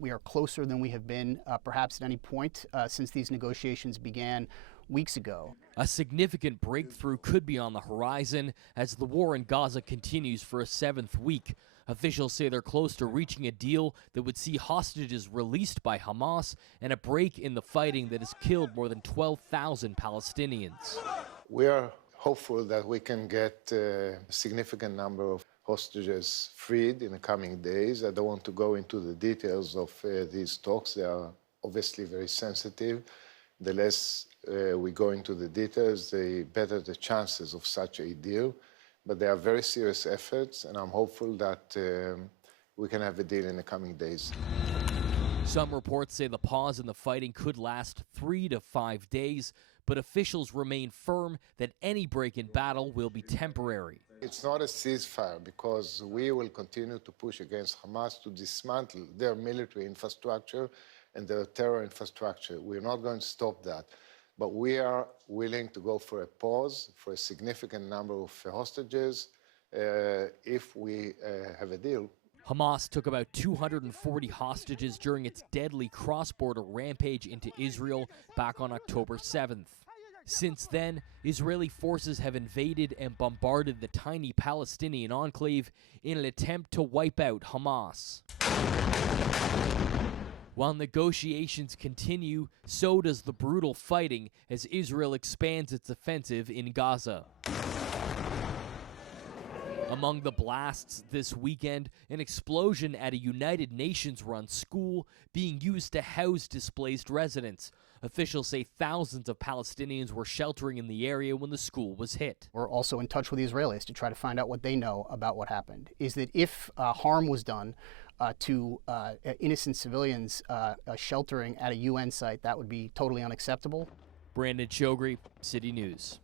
We are closer than we have been perhaps at any point since these negotiations began weeks ago. A significant breakthrough could be on the horizon as the war in Gaza continues for a seventh week. Officials say they're close to reaching a deal that would see hostages released by Hamas and a break in the fighting that has killed more than 12,000 Palestinians. We are hopeful that we can get a significant number of hostages freed in the coming days. I don't want to go into the details of these talks. They are obviously very sensitive. The less we go into the details, the better the chances of such a deal. But they are very serious efforts, and I'm hopeful that we can have a deal in the coming days. Some reports say the pause in the fighting could last 3 to 5 days, but officials remain firm that any break in battle will be temporary. It's not a ceasefire because we will continue to push against Hamas to dismantle their military infrastructure and their terror infrastructure. We're not going to stop that. But we are willing to go for a pause for a significant number of hostages if we have a deal. Hamas took about 240 hostages during its deadly cross-border rampage into Israel back on October 7th. Since then, Israeli forces have invaded and bombarded the tiny Palestinian enclave in an attempt to wipe out Hamas. While negotiations continue, so does the brutal fighting as Israel expands its offensive in Gaza. Among the blasts this weekend, an explosion at a United Nations-run school being used to house displaced residents. Officials say thousands of Palestinians were sheltering in the area when the school was hit. We're also in touch with the Israelis to try to find out what they know about what happened. Is that if harm was done to innocent civilians sheltering at a UN site, that would be totally unacceptable. Brandon Choghri, City News.